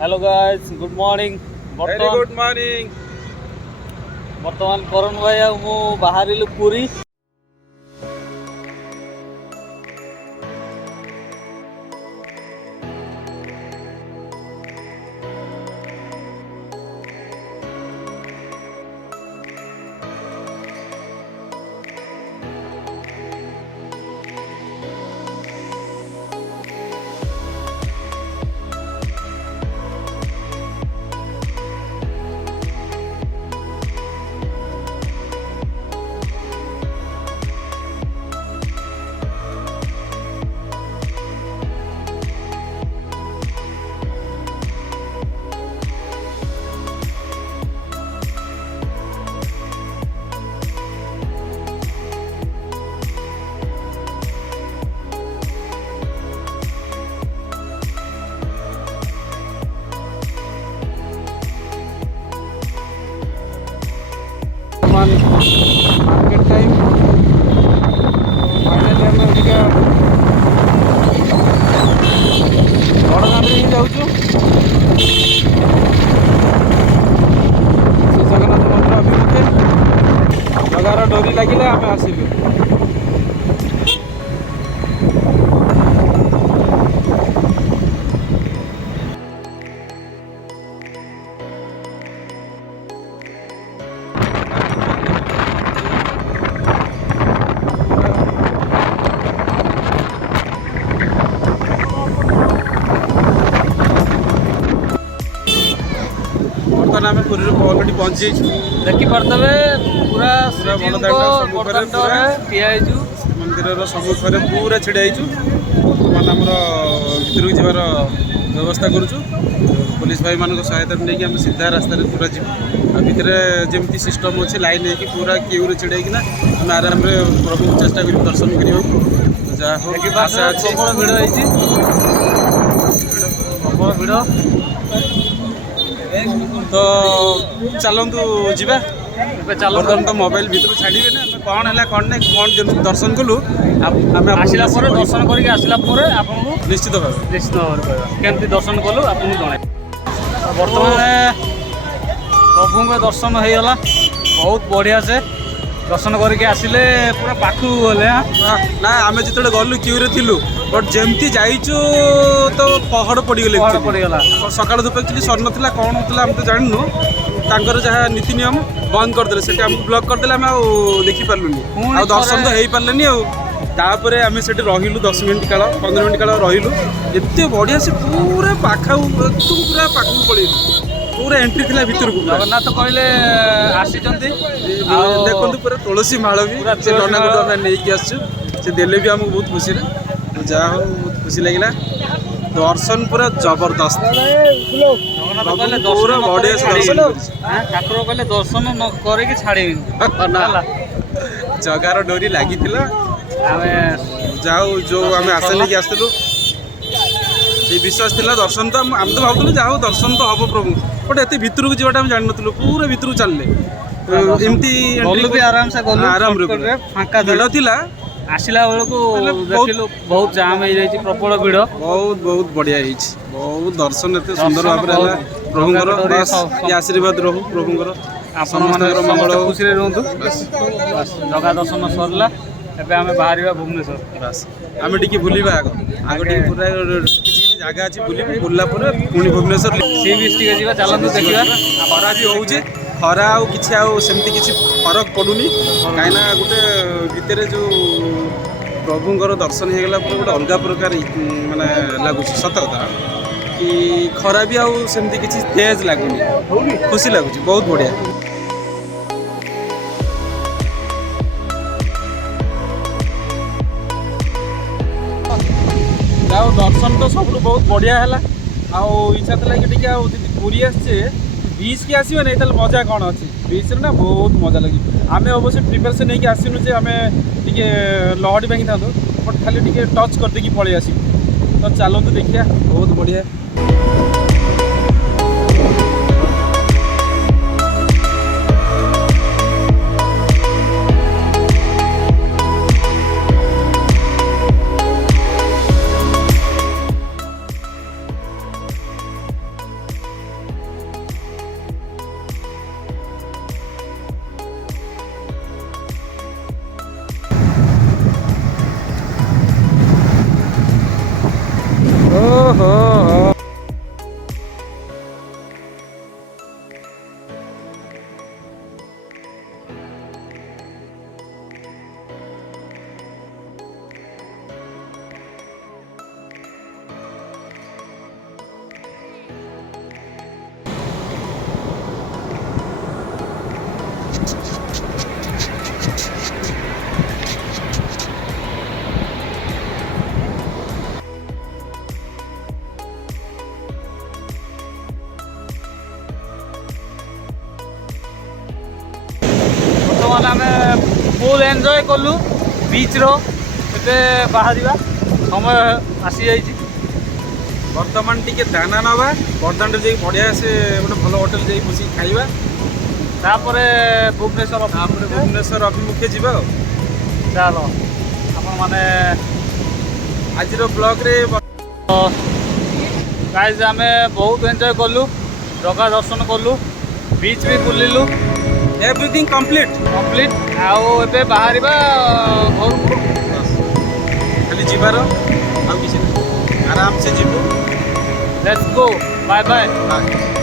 Hello guys good morning very good morning. बर्तमान करण भाई आ मु बाहरिलु पुरी मार्केट टाइम फाइनाली आम अबिका बड़गाँव ही जाऊँ श्री जगन्नाथ मंदिर अभिमुखे जगार डोरी लगिले आम आसिलु। बर्तमान आम पुरी अलरेडी पहुँची देखिपे पूरा बड़दाण्ड मंदिर सम्मुखें पूरा छिड़ा बर्तमान आमर भितर जबार व्यवस्था करुचु पुलिस भाई मान सहायता नहीं आम सीधा रास्त पूरा जीव भितर जमी सिस्टम अच्छे लाइन होगी पूरा क्यू छिड़ाईना आम आराम प्रभु चेष्टा कर दर्शन कर जहाँ आशा अच्छी प्रबल भिड़ तो चलतु जीवा बर्तमान तो मोबाइल भितर छाड़े ना कौन है कौन ना कौन दर्शन कलु आम आसला दर्शन करके आसला आपको निश्चित भाव केमती दर्शन कलु आपको जन बर्तमान प्रभु दर्शन हो गला बहुत बढ़िया से दर्शन करके आसिले पूरा पाखु गले ना आम जो गलु क्यू रे थिलु बट जमती जाइचु तो पहाड़ पड़गले पड़गला सकाल धूप एक्चुअली सर ना कौन होता आम तो जानू तांकर जहाँ नीति नियम बंद करदे से ब्लॉक करदे आम देखिपारूनी आ दर्शन तो हो पारे तापर आम से रही 10 मिनट काल 15 मिनट काल रही एत बढ़िया से पूरा पाखा एकदम पूरा पाखक पलैलु पूरा एंट्री थी भितर को जगन्नाथ कहले आसी देखो पूरा तुलसी माल भी नना को आम नहीं आसु से देले भी आमको बहुत खुशी जहाँ हो बहुत खुशी लगे दर्शन पूरा जबरदस्त पूरा बढ़िया से दर्शन ठाकुर कहले दर्शन न करके छाड़े जगार डोरी लगी जाओ जो आम आशा लेकिन आसलु विश्वास थिला दर्शन तो आम तो भावुलु जाओ दर्शन तो हम प्रभु बट एत भितर को जीवाटा जान नु पूरा भितर चलले एमती आराम से आराम फांका भिड़ थिला आसला बेलू बहुत जाम हो जाए प्रबल भिड़ बहुत बहुत बढ़िया बहुत दर्शन एत सुंदर भाव प्रभुंर आशीर्वाद रहू प्रभुंर मंगल खुशी रुहतु जगह दर्शन सरला एबे आमे बाहर भुवनेश्वर बस आम टी बुलवा आगे पूरा जगह अच्छी बुल बुला पुणी भुवनेश्वर सी बीच टे चलते देखा खरा भी हो खरा आमती किसी फरक पड़ूनी कहीं गोटे भितर जो प्रभुंर दर्शन हो गला गोटे अलग प्रकार माने लगुच सत कथा कि खरा भी आमती किसी तेज लगुनि खुशी लगुच बहुत बढ़िया जाओ दर्शन तो सब बहुत बढ़िया है इच्छा था कि पूरी आसे बीच की आसो नहीं मजा कौन अच्छी बीच ना बहुत मजा लगे आम अवश्य प्रिपेरेसन नहीं आसनु जे आम टे लहड़ी भांगी था बट खाली टे टच करदे पलि आस तो चलतु देखिए बहुत बढ़िया आमे फुल एंजॉय कलु बीच रो एबे बाहरिबा समय आसी जाइछि बर्तमान टिके दाना नवा बरदान जाई बढ़िया से गोटे भल होटेल जाई बसी खाइबा तापरे भुवनेश्वर तापर भुवनेश्वर अभिमुखे जीवा चलो आपण माने आजिर ब्लॉग रे गाइस आमे बहुत एंजॉय कलु जगह दर्शन कलु बीच भी बुलिलु एवरीथिंग कंप्लीट आउ एबे बाहरिबा घर खाली जीवार आउ किसी आराम से जीवु let's go bye bye bye